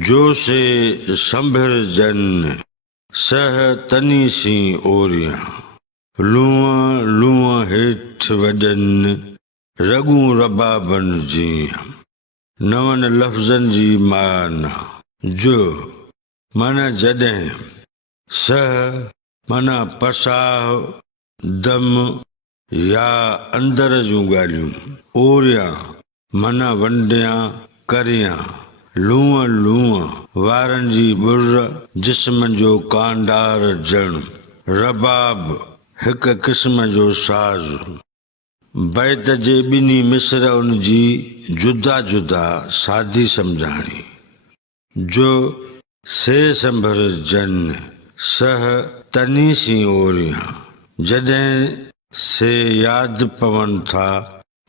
जो से संभर जन सह तनी सी ओरिया लूआ लूआ हेठ वजन रगू रबाबन जी नवन लफ्ज़न जी माना जो माना जॾहिं सह माना पसाह दम या अंदर जूं ॻाल्हियूं ओरिया माना वंडिया करिया लूआ लूआ वारनि जी बुर जिस्म जो कांडार जण रबाब हिक क़िस्म जो साज़ बैत जे ॿिन्ही मिसर उन जी जुदा जुदा सादी सम्झाणी जो से संभर जन सह तनी सी ओरिया जॾहिं से याद पवन था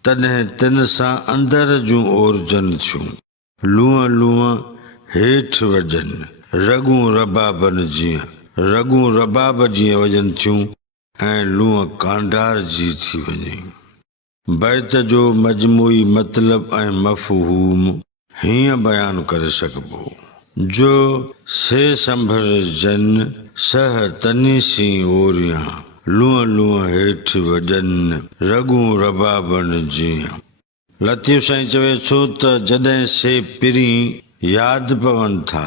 तॾहिं तिन सां अंदर जूं ओरजन थियूं लूआ लूआ हेठ वजन रगू रबाबन जीअं रगू रबाब जीअं वजन थियूं ऐं लूआ कांडार जी थी वञे बैत जो मजमूई मतलब ऐं मफ़हूम हीअं बयान करे सघिबो जो से संभर जन सह तनी सी ओरिया लूआ लूआ हेठ वजन रगू रबाबन जीअं लतीफ़ साईं चवे छो त जॾहिं से पिरी याद पवन था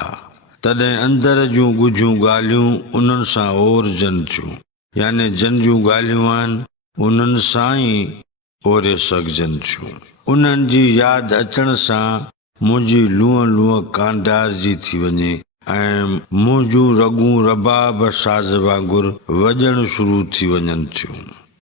तॾहिं अंदर जूं ॻुझूं ॻाल्हियूं उन्हनि सां ओरजन थियूं यानी जन जूं ॻाल्हियूं आहिनि उन्हनि सां ई ओरे सघजनि थियूं उन्हनि जी यादि अचण सां मुंहिंजी लूआ लूआ कांडार जी थी वञे ऐं मुंहिंजूं रगूं रबाब साज़ वांगुरु वॼण शुरू थी वञनि थियूं।